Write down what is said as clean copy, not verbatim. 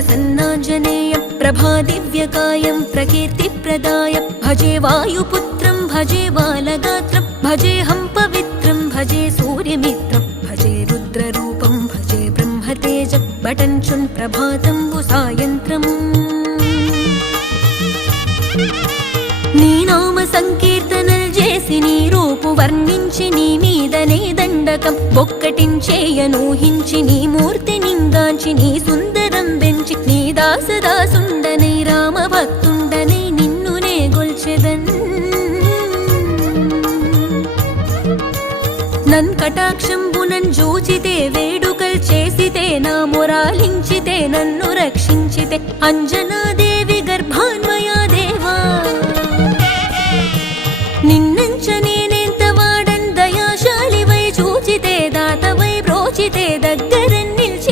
प्रसन्नाञ्जनेयं प्रभादिव्यकायं प्रकीर्तिप्रदायं भजे वायुपुत्रं भजे बालगात्रं भजेऽहं पवित्रं भजे सूर्यमित्रं भजे रुद्ररूपं भजे ब्रह्मतेजं बटञ्चुन् प्रभातं सायन्त्रम् నీ నామ సంకీర్తనలు చేసి నీ రూపు వర్ణించి నీ మీదనే దండకం ఒక్కటించేయనూహించి నీ మూర్తి నింగాంచి నీ సుందరం పెంచి నీ దాసదాసుండనై రామ భక్తుండనై నిన్నునే గొల్చెదన్ నన్ కటాక్షంబునన్ జూచితే వేడుకల్ చేసితే నా మొరాలించితే నన్ను రక్షించితే అంజనాదే